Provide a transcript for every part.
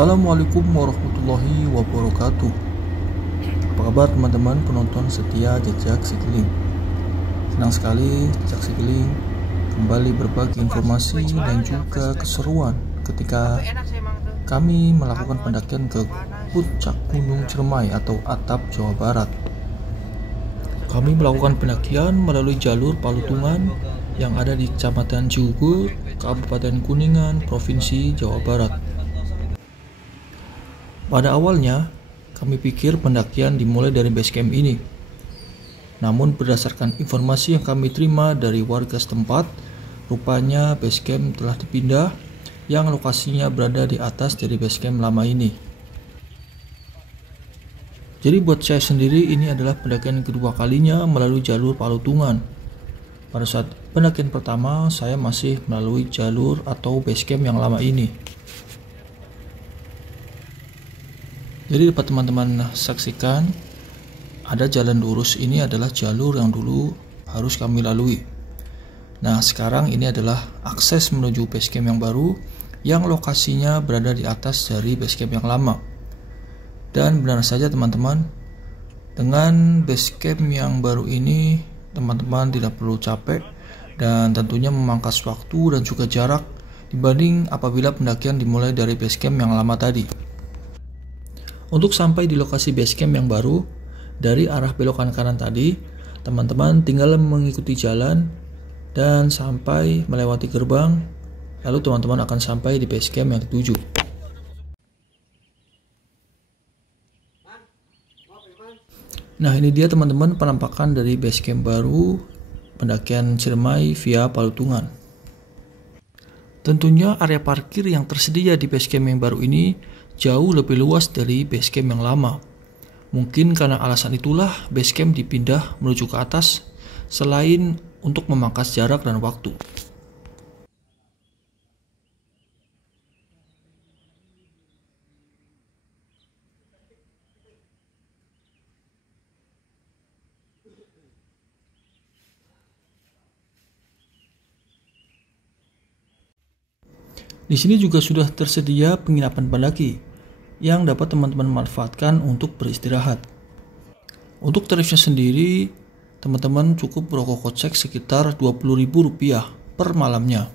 Assalamualaikum warahmatullahi wabarakatuh. Apa kabar teman-teman penonton setia Jejak Sekiling? Senang sekali Jejak Sekiling kembali berbagi informasi dan juga keseruan ketika kami melakukan pendakian ke puncak Gunung Ciremai atau Atap, Jawa Barat. Kami melakukan pendakian melalui jalur Palutungan yang ada di Kecamatan Ciugur, Kabupaten Kuningan, Provinsi Jawa Barat. Pada awalnya, kami pikir pendakian dimulai dari base camp ini. Namun berdasarkan informasi yang kami terima dari warga setempat, rupanya base camp telah dipindah yang lokasinya berada di atas dari base camp lama ini. Jadi buat saya sendiri ini adalah pendakian kedua kalinya melalui jalur Palutungan. Pada saat pendakian pertama, saya masih melalui jalur atau base camp yang lama ini. Jadi dapat teman-teman saksikan, ada jalan lurus ini adalah jalur yang dulu harus kami lalui. Nah sekarang ini adalah akses menuju base camp yang baru yang lokasinya berada di atas dari base camp yang lama. Dan benar saja teman-teman, dengan base camp yang baru ini teman-teman tidak perlu capek dan tentunya memangkas waktu dan juga jarak dibanding apabila pendakian dimulai dari base camp yang lama tadi. Untuk sampai di lokasi base camp yang baru, dari arah belokan kanan tadi, teman-teman tinggal mengikuti jalan dan sampai melewati gerbang, lalu teman-teman akan sampai di base camp yang dituju. Nah ini dia teman-teman penampakan dari base camp baru pendakian Ciremai via Palutungan. Tentunya area parkir yang tersedia di base camp yang baru ini jauh lebih luas dari base camp yang lama. Mungkin karena alasan itulah base camp dipindah menuju ke atas selain untuk memangkas jarak dan waktu. Di sini juga sudah tersedia penginapan pendaki yang dapat teman-teman manfaatkan untuk beristirahat. Untuk tarifnya sendiri, teman-teman cukup merogoh kocek sekitar Rp20.000 per malamnya.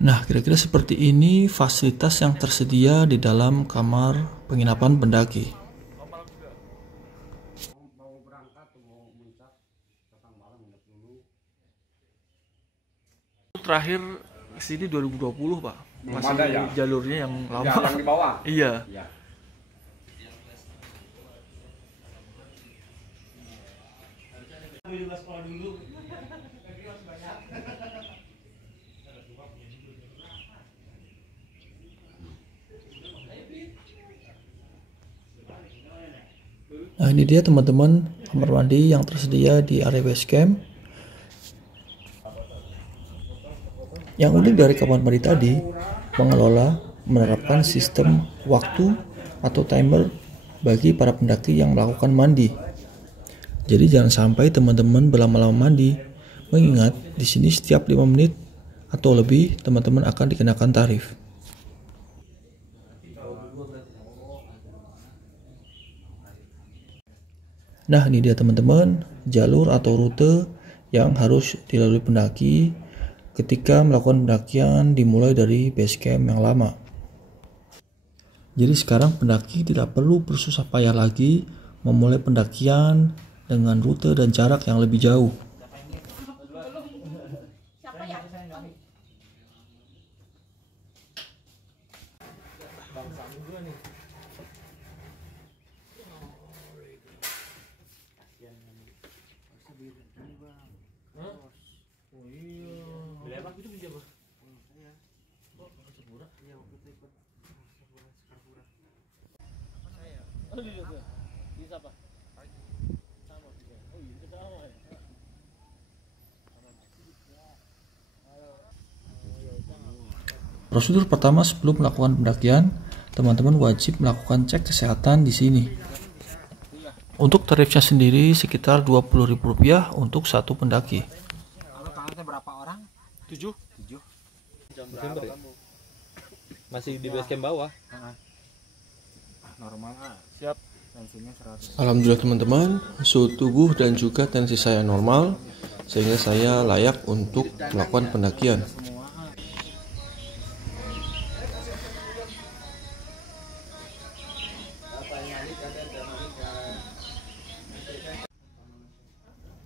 Nah, kira-kira seperti ini fasilitas yang tersedia di dalam kamar penginapan pendaki. Terakhir kesini 2020 Pak, masih ada ya? Jalurnya yang lama. Yang di bawah? Iya. Ya. Nah ini dia teman-teman kamar mandi yang tersedia di area base camp. Yang unik dari kamar mandi tadi, pengelola menerapkan sistem waktu atau timer bagi para pendaki yang melakukan mandi. Jadi jangan sampai teman-teman berlama-lama mandi, mengingat di sini setiap 5 menit atau lebih teman-teman akan dikenakan tarif. Nah ini dia teman-teman jalur atau rute yang harus dilalui pendaki ketika melakukan pendakian dimulai dari base camp yang lama. Jadi sekarang pendaki tidak perlu bersusah payah lagi memulai pendakian dengan rute dan jarak yang lebih jauh. Prosedur pertama sebelum melakukan pendakian, teman-teman wajib melakukan cek kesehatan di sini. Untuk tarifnya sendiri sekitar Rp20.000 untuk satu pendaki. Berapa orang? 7. Jam Desember ya? kamu? Masih di base camp bawah. Normal siap. Tensinya 100. Alhamdulillah teman-teman, suhu tubuh dan juga tensi saya normal, sehingga saya layak untuk melakukan pendakian.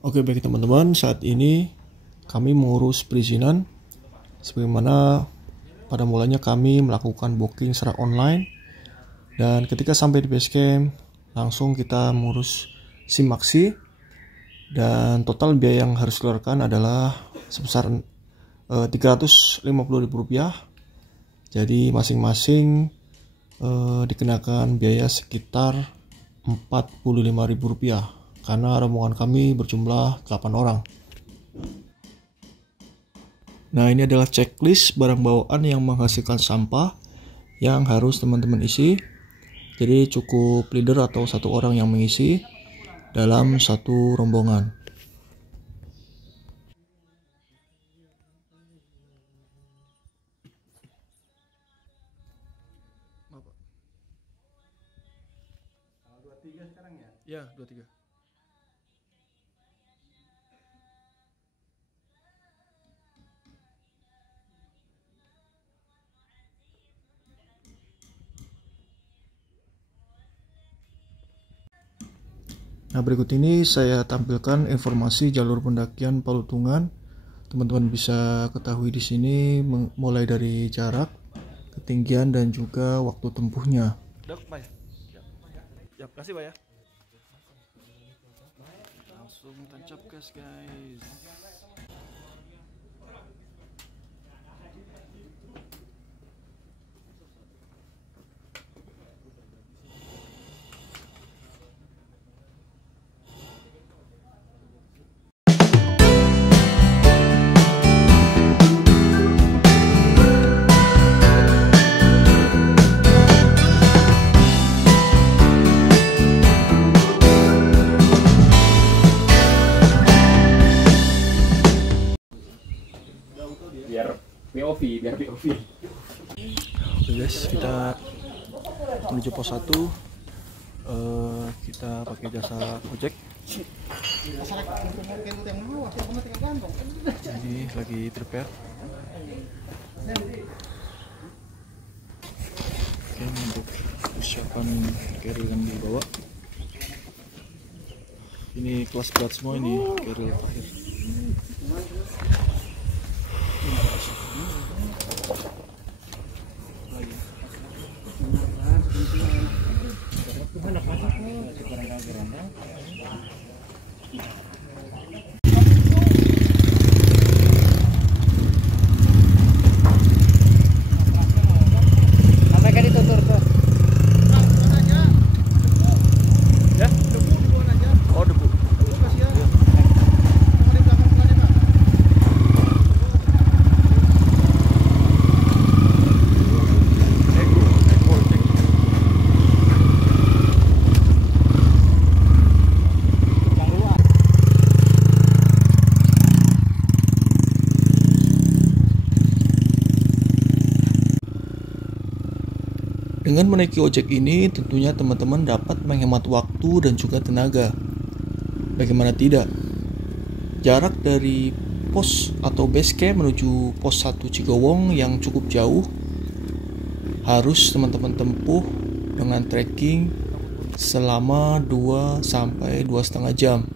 Oke baik teman-teman, saat ini kami mengurus perizinan. Sebagaimana pada mulanya kami melakukan booking secara online, dan ketika sampai di base camp langsung kita mengurus SIM Maxi, dan total biaya yang harus dikeluarkan adalah sebesar Rp350.000. Jadi masing-masing dikenakan biaya sekitar Rp45.000 karena rombongan kami berjumlah 8 orang. Nah, ini adalah checklist barang bawaan yang menghasilkan sampah yang harus teman-teman isi. Jadi cukup leader atau satu orang yang mengisi dalam satu rombongan. Ya, 23. Nah, berikut ini saya tampilkan informasi jalur pendakian Palutungan. Teman-teman bisa ketahui di sini mulai dari jarak, ketinggian dan juga waktu tempuhnya. Ya, kasih Pak ya. Langsung tancap gas guys. biar POV. Oke guys, kita menuju pos 1. Kita pakai jasa ojek. Jadi lagi prepare. Oke, untuk persiapan carrier yang dibawa. Ini kelas berat semua, ini carrier terakhir. Sampaikan ditutur tuh. Ya? Oh, debu. Dengan menaiki ojek ini tentunya teman-teman dapat menghemat waktu dan juga tenaga. Bagaimana tidak? Jarak dari pos atau base camp menuju pos 1 Cigowong yang cukup jauh harus teman-teman tempuh dengan trekking selama 2 sampai 2,5 jam.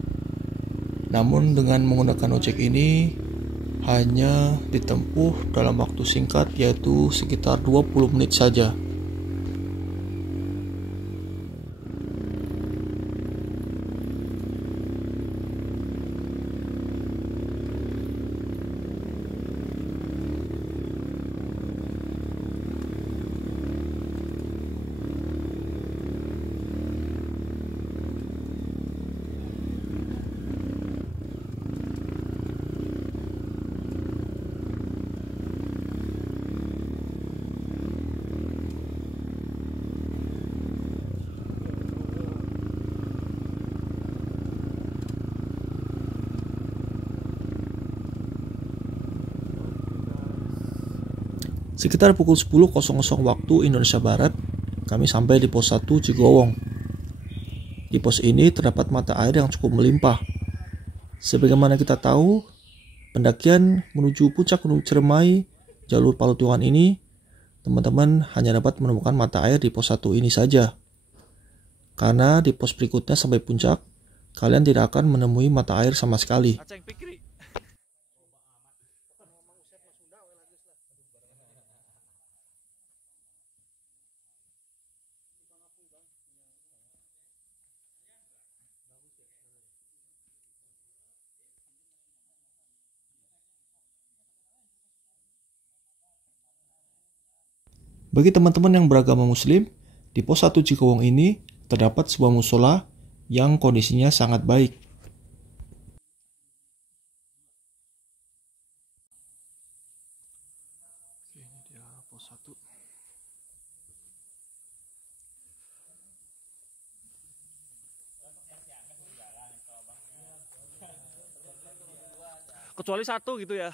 Namun dengan menggunakan ojek ini hanya ditempuh dalam waktu singkat, yaitu sekitar 20 menit saja. Sekitar pukul 10.00 waktu Indonesia Barat, kami sampai di pos 1 Cigowong. Di pos ini terdapat mata air yang cukup melimpah. Sebagaimana kita tahu, pendakian menuju puncak Gunung Ciremai, jalur Palutuan ini, teman-teman hanya dapat menemukan mata air di pos 1 ini saja. Karena di pos berikutnya sampai puncak, kalian tidak akan menemui mata air sama sekali. Bagi teman-teman yang beragama Muslim, di pos 1 Cikowong ini terdapat sebuah musola yang kondisinya sangat baik. Ini dia pos 1. Kecuali satu gitu ya.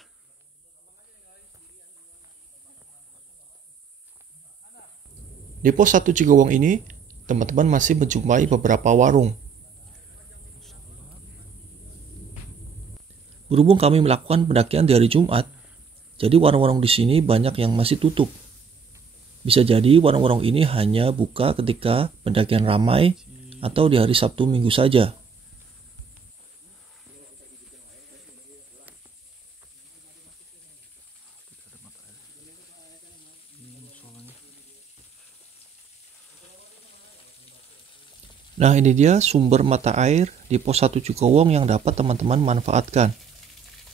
Di pos 1 Cigowong ini, teman-teman masih menjumpai beberapa warung. Berhubung kami melakukan pendakian di hari Jumat, jadi warung-warung di sini banyak yang masih tutup. Bisa jadi warung-warung ini hanya buka ketika pendakian ramai atau di hari Sabtu Minggu saja. Nah, ini dia sumber mata air di pos 1 Cikowong yang dapat teman-teman manfaatkan.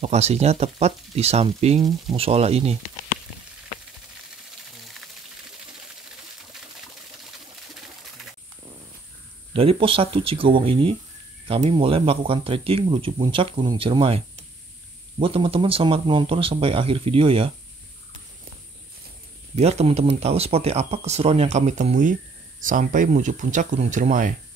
Lokasinya tepat di samping musola ini. Dari pos 1 Cikowong ini, kami mulai melakukan trekking menuju puncak Gunung Ciremai. Buat teman-teman selamat menonton sampai akhir video ya. Biar teman-teman tahu seperti apa keseruan yang kami temui sampai menuju puncak Gunung Ciremai.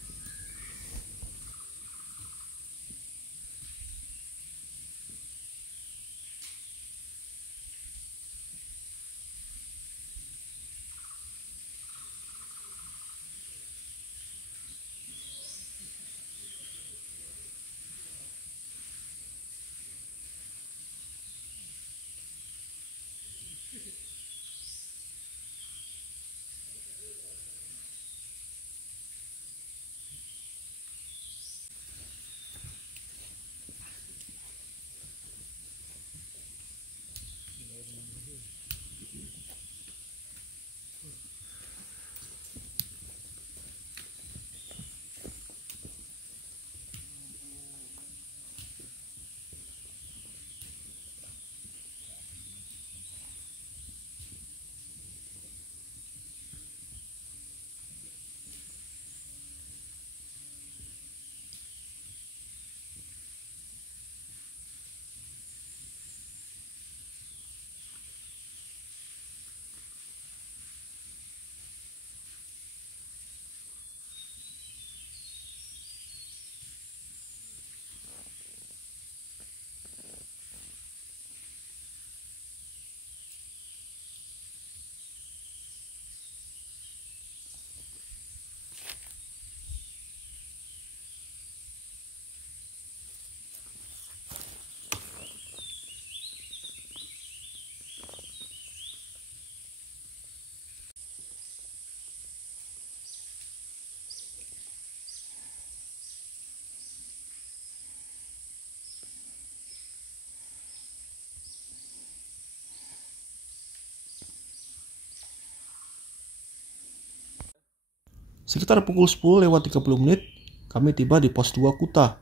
Sekitar pukul 10:30, kami tiba di pos 2 Kuta.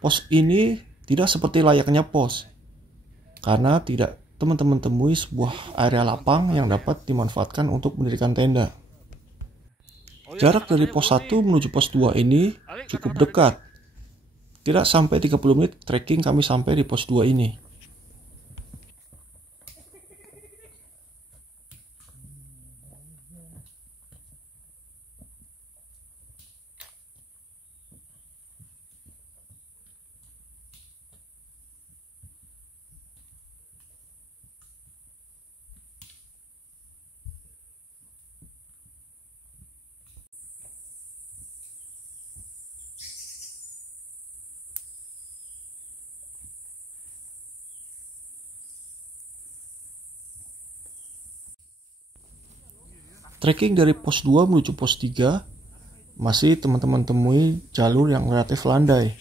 Pos ini tidak seperti layaknya pos, karena tidak teman-teman temui sebuah area lapang yang dapat dimanfaatkan untuk mendirikan tenda. Jarak dari pos 1 menuju pos 2 ini cukup dekat. Tidak sampai 30 menit trekking kami sampai di pos 2 ini. Trekking dari pos 2 menuju pos 3 masih teman-teman temui jalur yang relatif landai.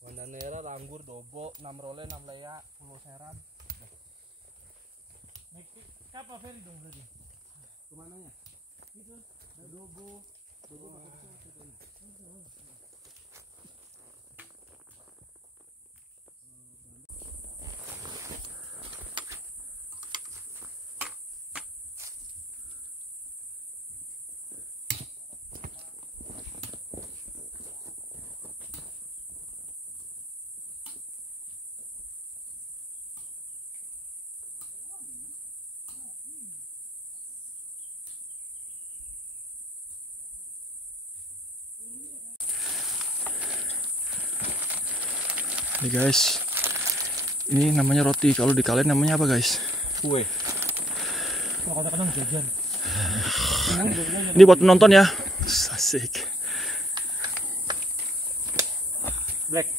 Bandanera, Langgur, Dobo, 6 Role, 6 Lea, Pulau Seran. Kapal feri dong berarti. Kemananya? Itu, Dobo. Dobo pakai pesawat. Nih guys, ini namanya roti. Kalau di kalian namanya apa guys? Kue. Oh, kadang-kadang jajan. Ini buat penonton ya. Asik. Black.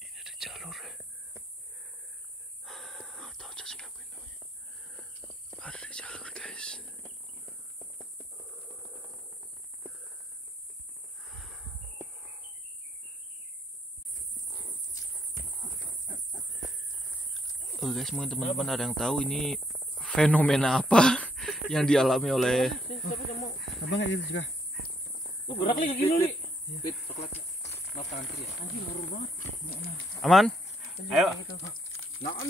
Ini ada jalur. Tahu saya ngapain namanya? Ada di jalur guys. Oh guys, mungkin teman-teman ada yang tahu ini fenomena apa yang dialami oleh Abang kayak gitu juga. Lu gerak lagi gini li. Fit coklatnya. Maaf antri ya. Anjing ngurur banget. aman. Ayo. Naon.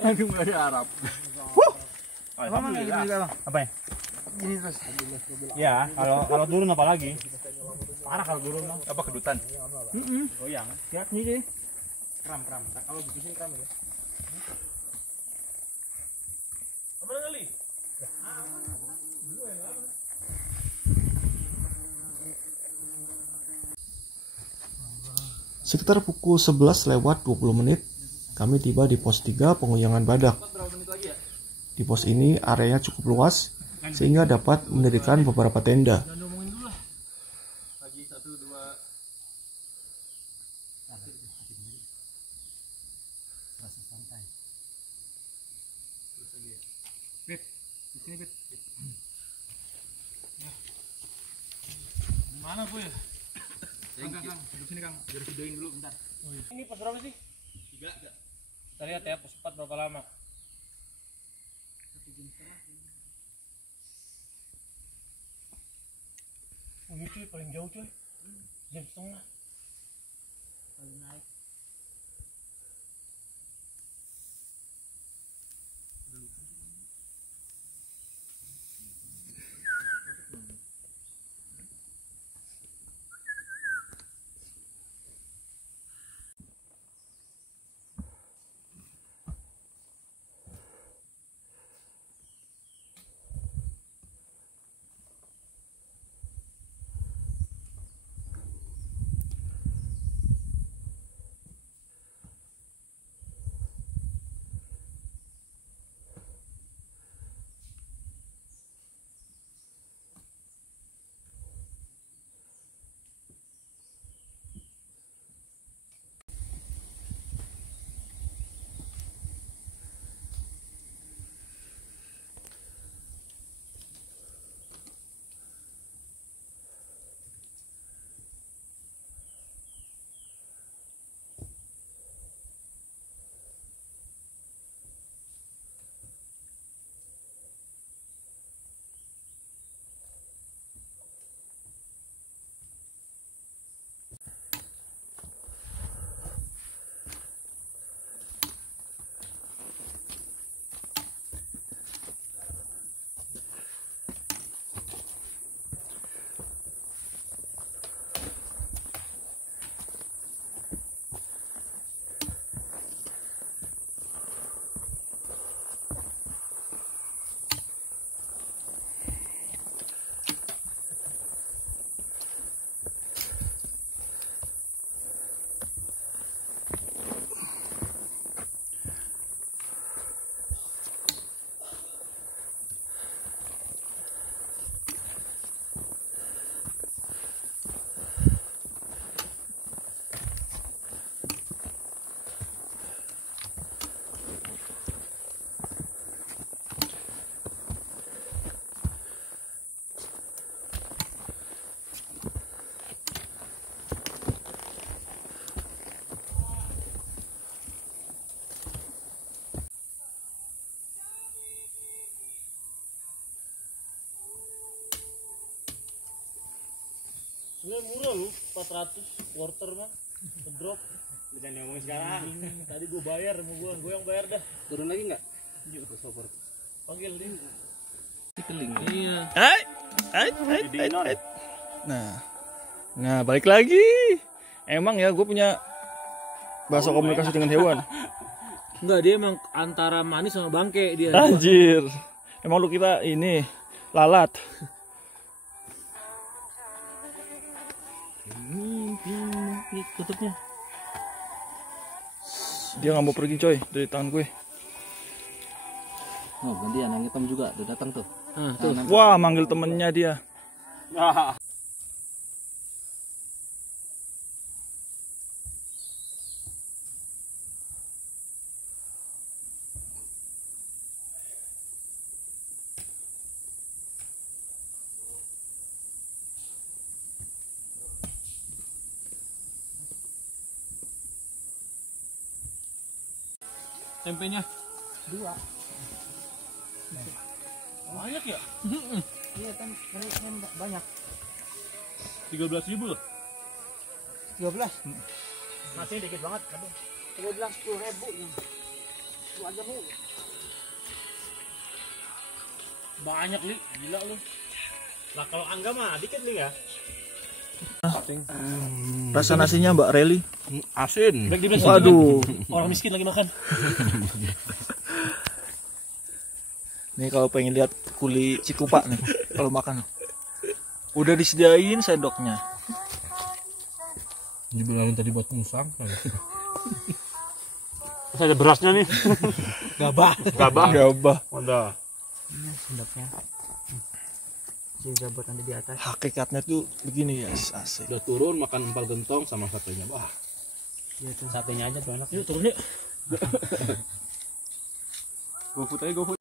Langsung dari Arab. Alhamdulillah. Apa ya? Ini terus. Ya, kalau turun apa lagi? Parah kalau turun mah. Apa kedutan? Goyang. Ya, ini. Kram. Nah, kalau begini kram ya. Apa kali? Sekitar pukul 11 lewat 20 menit, kami tiba di pos 3 Penguyangan Badak. Di pos ini areanya cukup luas, sehingga dapat mendirikan beberapa tenda. Mana gue? Kang, duduk sini Kang, biar videoin dulu bentar. Ini pos berapa sih? 3. Kita lihat ya, pos 4 berapa lama? Oh ini cuy, paling jauh cuy. Jam setengah. Paling naik. Ini murah lu, 400 quarter mah. Drop. Jangan ngomongin sekarang. Tadi gue bayar sama gue yang bayar dah. Turun lagi nggak? Yuk, Sopor. panggil dia. Tikeling. Iya. Nah, balik lagi. Emang ya gue punya bahasa komunikasi dengan hewan. Enggak, dia emang antara manis sama bangke dia. Anjir. Emang lu kita ini lalat. Tutupnya. Dia nggak mau pergi coy dari tangan gue. Oh, gantian yang hitam juga tuh datang tuh. Nah, tuh. Wah, manggil temennya dia. Tempenya 2. Banyak ya? Iya kan banyak. 13.000 loh. 13. Masih dikit banget. 10.000. Lu aja Bu. Banyak li, gila lu. Nah kalau Angga mah dikit li ya. Rasa nasinya Mbak Reli. Asin. Waduh. Orang miskin lagi makan. Nih kalau pengen lihat kuli Cikupa nih kalau makan. Udah disediain sendoknya. Dibilangin tadi buat musang. Masih ada berasnya nih. Gabah. Gabah. Udah. Ini sendoknya. Bisa buat nanti di atas. Hakikatnya tuh begini guys, asik. Udah turun makan empal gentong sama satenya. Wah. Iya tuh. Satenya aja tuh enak. Yuk turun yuk. GoFood aja GoFood.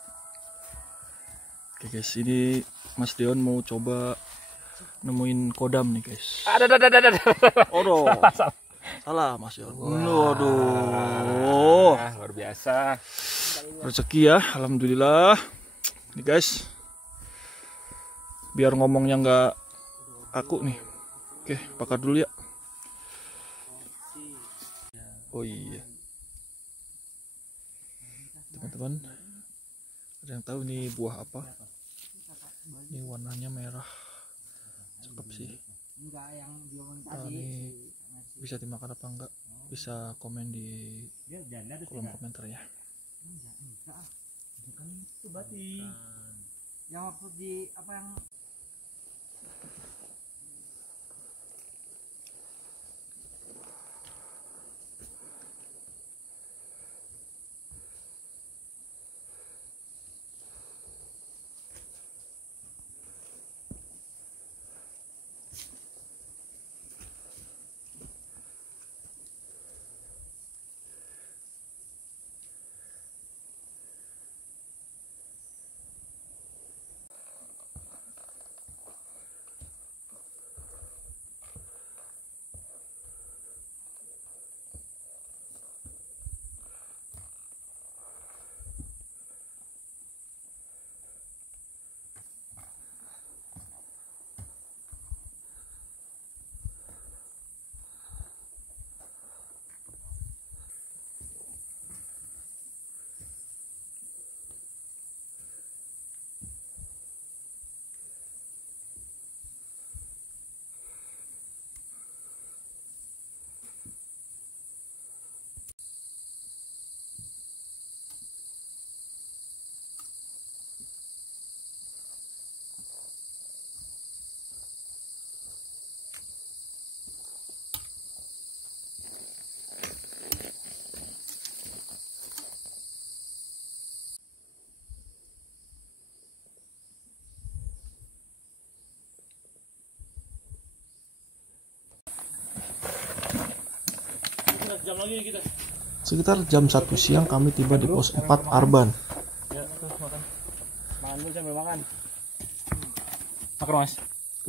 Oke guys, ini Mas Deon mau coba nemuin kodam nih guys. Ada. Odo. Salah Mas Deon. Waduh. Luar biasa. Rezeki ya, alhamdulillah. Nih guys. Biar ngomongnya nggak kaku nih. Oke, bakar dulu ya. Oh iya. Teman-teman, ada yang tahu nih buah apa? Ini warnanya merah. Cakep sih. Ini bisa dimakan apa enggak? Bisa komen di kolom komentar ya. Itu bati. Yang waktu di apa yang jam lagi nih kita. Sekitar jam 1 siang kami tiba di pos 4 Arban. Ya, terus makan. Makan dulu sambil makan. Makan Mas.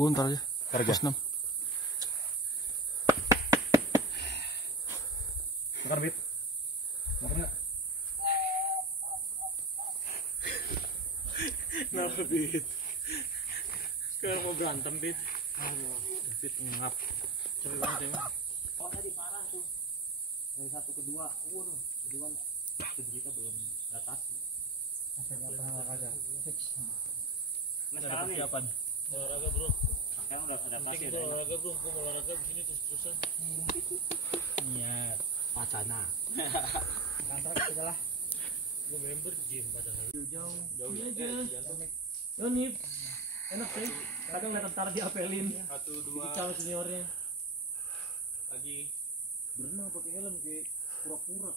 Ntar ya. Pos 6. Makan Bit. Makan enggak? Kenapa Bit? Kalau mau berantem Bit. Fit ngap. Coba banget ya. Oh tadi parah tuh. Dari 1 ke 2. Waduh, kedua kita belum atas. Masanya apa olahraga? Fix. Nah, ada persiapan. Olahraga, Bro. Sekarang udah ada pas ya. Olahraga, Bro. Gua mau olahraga di sini terus-terusan. Iya, wacana. Kontrak sudah lah. Gua member gym padahal. Jauh. Jauh aja. Yo nih. Enak sih. Kadang lihat tentara diapelin. 1 2 calon seniornya. Lagi berenang pakai helm kayak pura-pura.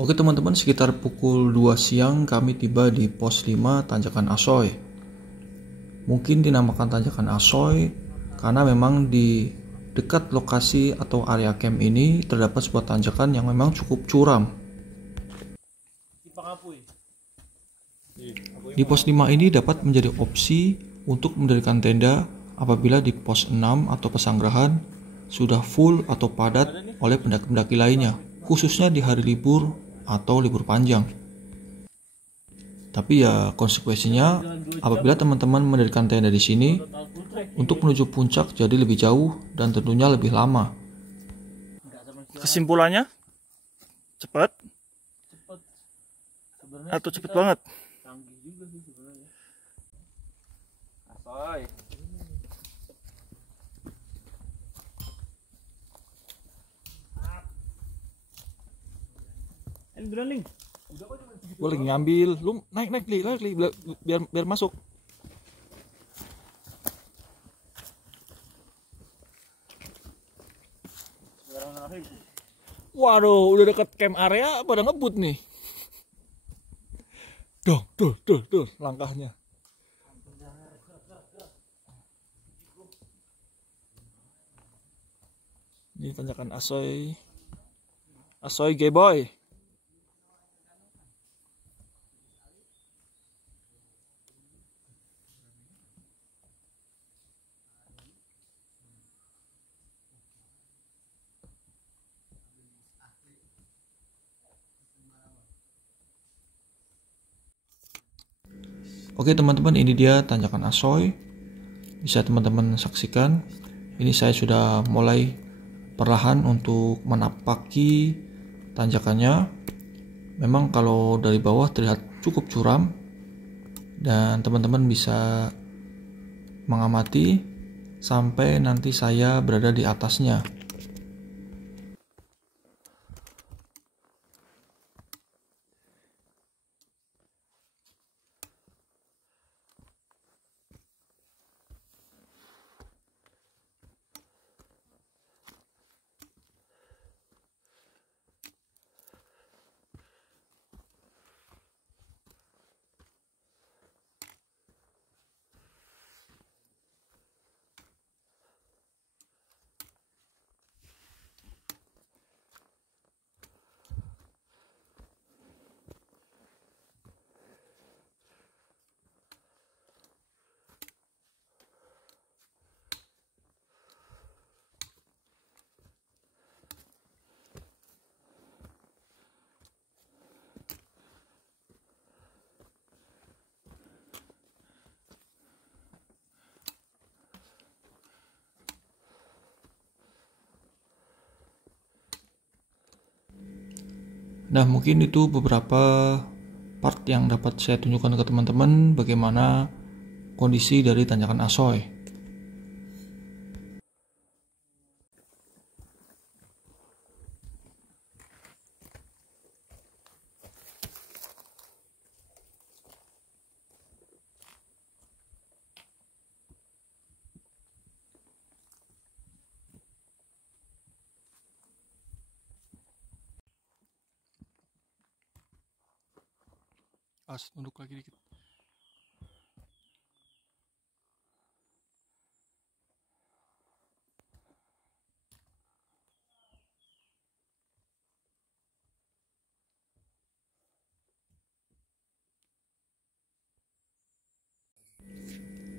Oke teman-teman, sekitar pukul 2 siang kami tiba di pos 5 Tanjakan Asoy. Mungkin dinamakan Tanjakan Asoy karena memang di dekat lokasi atau area camp ini terdapat sebuah tanjakan yang memang cukup curam. Di pos 5 ini dapat menjadi opsi untuk mendirikan tenda apabila di pos 6 atau pesanggrahan sudah full atau padat oleh pendaki-pendaki lainnya, khususnya di hari libur atau libur panjang. Tapi ya konsekuensinya apabila teman-teman mendirikan tenda di sini, untuk menuju puncak jadi lebih jauh dan tentunya lebih lama. Kesimpulannya cepat atau cepet banget? Canggih juga sih sebenarnya. Asoy. Ini berani. Gue lagi ngambil, lu naik li, biar masuk. Waduh, udah deket camp area, pada ngebut nih. Tuh, langkahnya. Ini tanjakan Asoy gay boy. Oke teman-teman, ini dia Tanjakan Asoy. Bisa teman-teman saksikan. Ini saya sudah mulai perlahan untuk menapaki tanjakannya. Memang kalau dari bawah terlihat cukup curam dan teman-teman bisa mengamati sampai nanti saya berada di atasnya. Nah, mungkin itu beberapa part yang dapat saya tunjukkan ke teman-teman bagaimana kondisi dari Tanjakan Asoy. Pas, nunduk lagi dikit.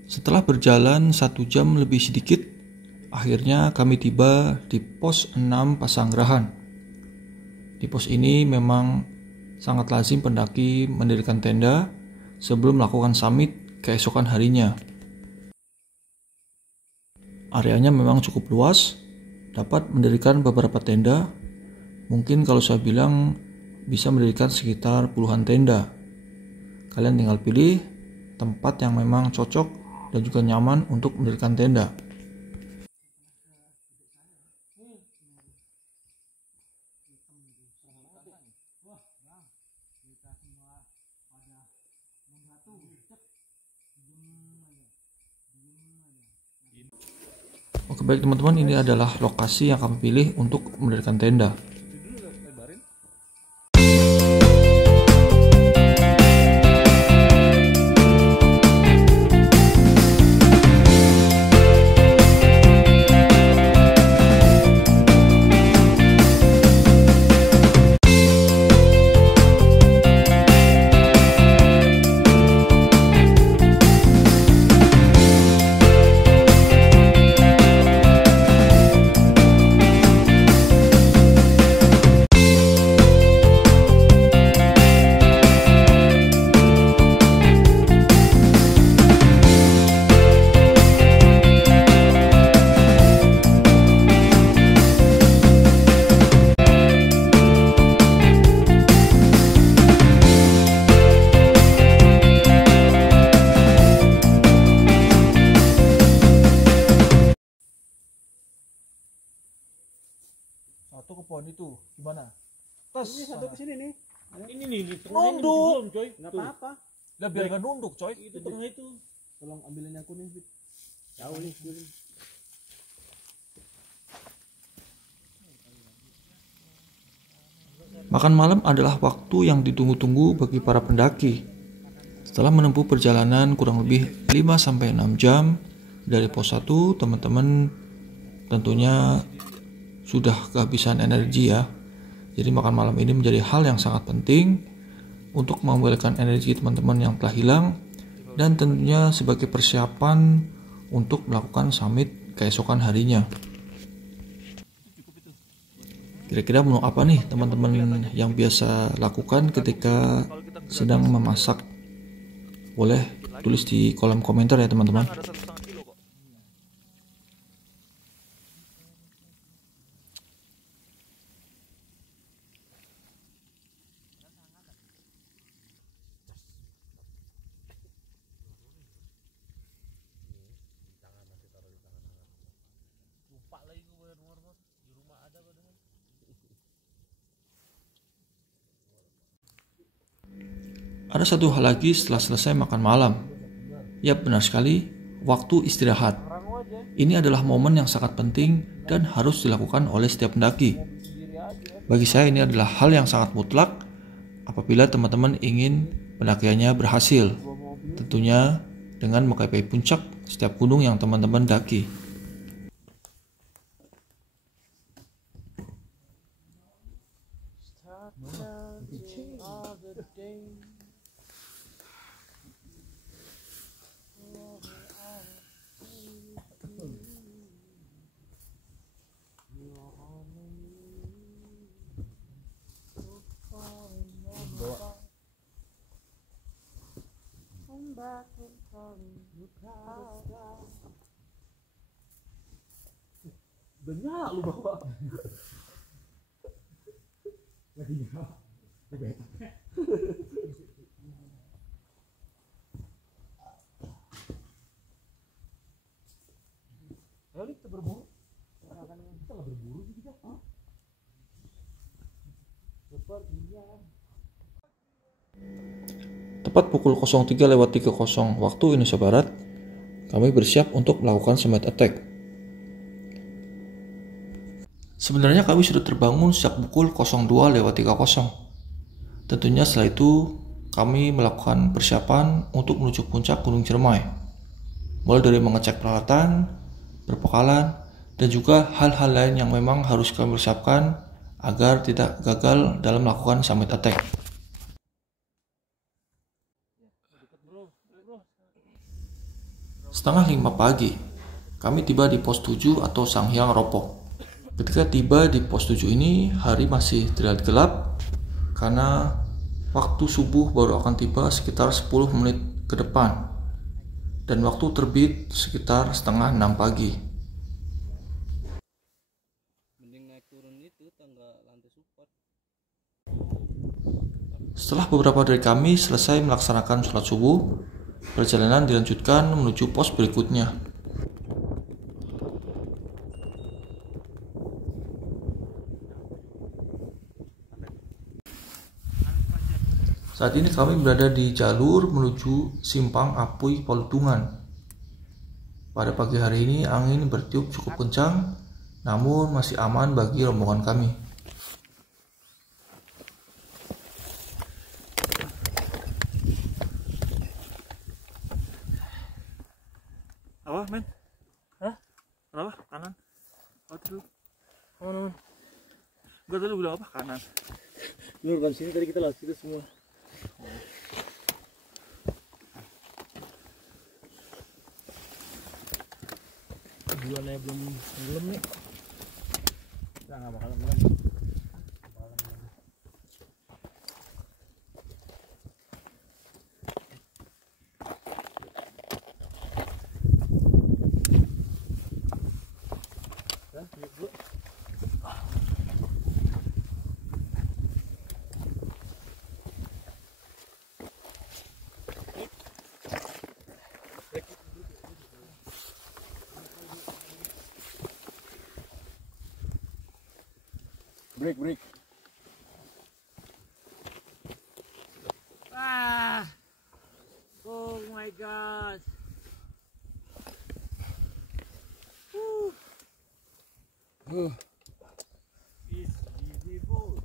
Setelah berjalan 1 jam lebih sedikit, akhirnya kami tiba di pos 6 Pasanggerahan. Di pos ini memang sangat lazim pendaki mendirikan tenda sebelum melakukan summit keesokan harinya. Areanya memang cukup luas, dapat mendirikan beberapa tenda. Mungkin kalau saya bilang bisa mendirikan sekitar puluhan tenda. Kalian tinggal pilih tempat yang memang cocok dan juga nyaman untuk mendirikan tenda. Oke baik teman-teman, ini adalah lokasi yang kami pilih untuk mendirikan tenda. Satu ke pohon itu, gimana? Tes. Ini satu ke sini nih. Ini nih, di tengahnya Nunduk. belum, coy. Enggak Tuh. apa-apa. Lah biar gak nunduk coy. Itu tengah itu. Tolong ambilin yang kuning, Fit. Jauh nih, kuning. Makan malam adalah waktu yang ditunggu-tunggu bagi para pendaki. Setelah menempuh perjalanan kurang lebih 5-6 jam dari pos 1, teman-teman tentunya sudah kehabisan energi ya. Jadi makan malam ini menjadi hal yang sangat penting untuk mengembalikan energi teman-teman yang telah hilang dan tentunya sebagai persiapan untuk melakukan summit keesokan harinya. Kira-kira menu apa nih teman-teman yang biasa lakukan ketika sedang memasak? Boleh tulis di kolom komentar ya teman-teman. Ada satu hal lagi setelah selesai makan malam. Yap, benar sekali, waktu istirahat. Ini adalah momen yang sangat penting dan harus dilakukan oleh setiap pendaki. Bagi saya ini adalah hal yang sangat mutlak apabila teman-teman ingin pendakiannya berhasil. Tentunya dengan mencapai puncak setiap gunung yang teman-teman daki. Udah nyala lu bawa. Lagi nyala. Ayo kita berburu. Kita lah berburu sih kita. Tepat pukul 03:30 waktu Indonesia Barat, kami bersiap untuk melakukan summit attack. Sebenarnya kami sudah terbangun sejak pukul 02:30. Tentunya setelah itu kami melakukan persiapan untuk menuju puncak Gunung Ciremai. Mulai dari mengecek peralatan, berbekalan, dan juga hal-hal lain yang memang harus kami persiapkan agar tidak gagal dalam melakukan summit attack. Setengah 5 pagi, kami tiba di pos 7 atau Sanghyang Ropok. Ketika tiba di pos 7 ini, hari masih terlihat gelap karena waktu subuh baru akan tiba sekitar 10 menit ke depan dan waktu terbit sekitar setengah 6 pagi. Setelah beberapa dari kami selesai melaksanakan sholat subuh, perjalanan dilanjutkan menuju pos berikutnya. Saat ini kami berada di jalur menuju Simpang Apui Polutungan. Pada pagi hari ini angin bertiup cukup kencang, namun masih aman bagi rombongan kami. Apa men? Hah? Kenapa? Kanan? Oh dulu. Aman. Gua tadi bilang apa? Kanan. Lur kan sini tadi kita lewat situ semua. Bulannya belum nih. Kita nggak bakalan bulan. Break. Ah! Oh my God! It's beautiful.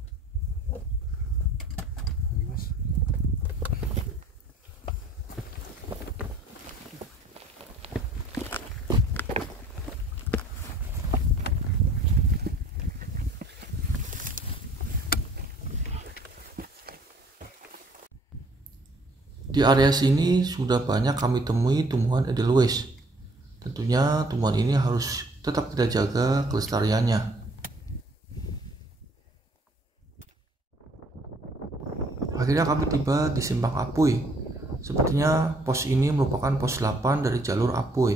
Di area sini sudah banyak kami temui tumbuhan edelweiss. Tentunya tumbuhan ini harus tetap kita jaga kelestariannya. Akhirnya kami tiba di Simpang Apui. Sepertinya pos ini merupakan pos 8 dari jalur Apui.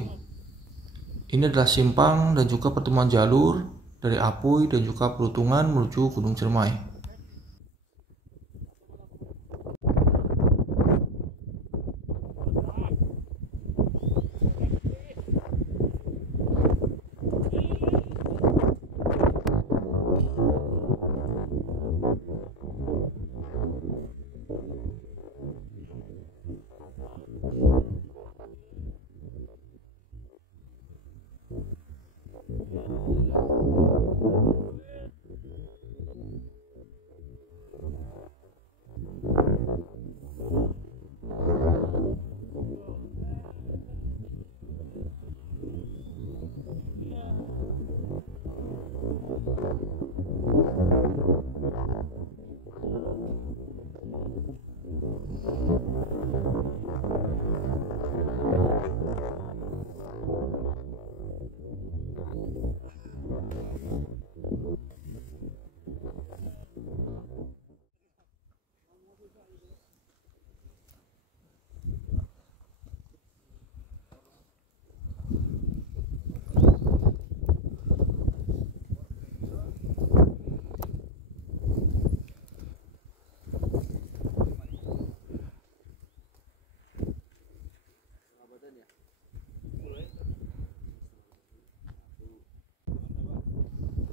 Ini adalah simpang dan juga pertemuan jalur dari Apui dan juga Polutungan menuju Gunung Ciremai.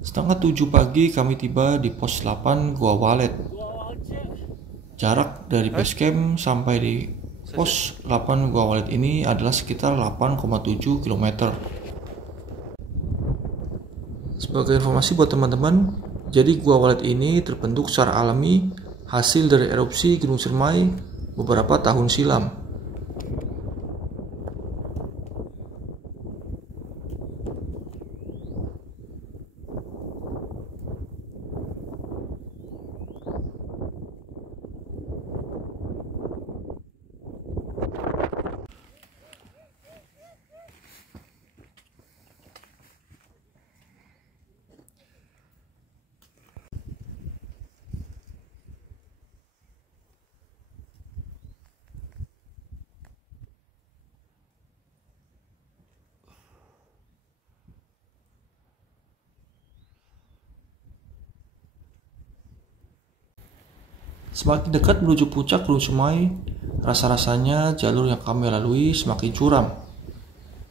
Setengah 7 pagi kami tiba di pos 8 Gua Walet. Jarak dari base camp sampai di pos 8 Gua Walet ini adalah sekitar 8,7 km. Sebagai informasi buat teman-teman, jadi Gua Walet ini terbentuk secara alami hasil dari erupsi Gunung Ciremai beberapa tahun silam. Semakin dekat menuju puncak Gunung Sumai, rasa-rasanya jalur yang kami lalui semakin curam.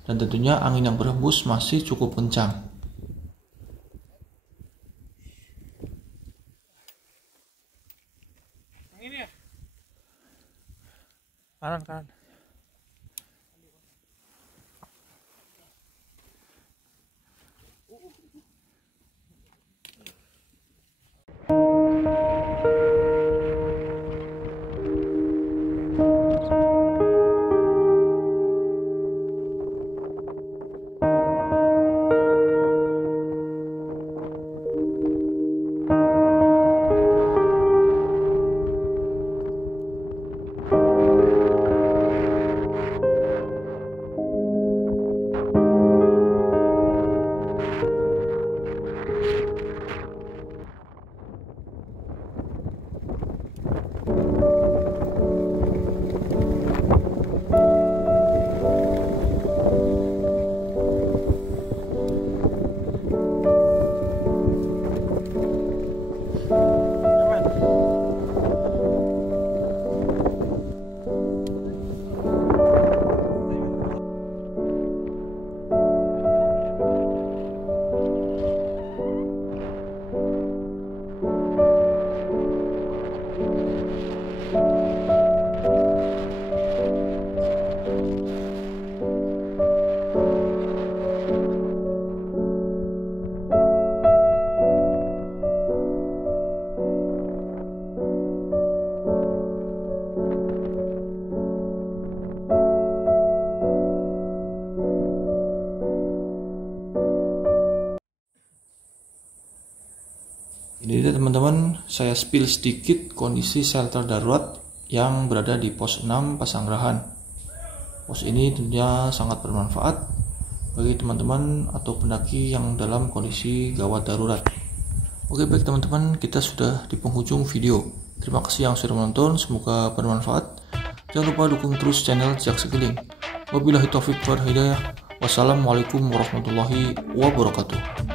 Dan tentunya angin yang berhembus masih cukup kencang. Ini ya? Kanan. Ini dia teman-teman, saya spill sedikit kondisi shelter darurat yang berada di pos 6 Pasanggerahan. Pos ini tentunya sangat bermanfaat bagi teman-teman atau pendaki yang dalam kondisi gawat darurat. Oke baik teman-teman, kita sudah di penghujung video. Terima kasih yang sudah menonton, semoga bermanfaat. Jangan lupa dukung terus channel Jejak Segeling. Wabillahi taufiq wal hidayah. Wassalamualaikum warahmatullahi wabarakatuh.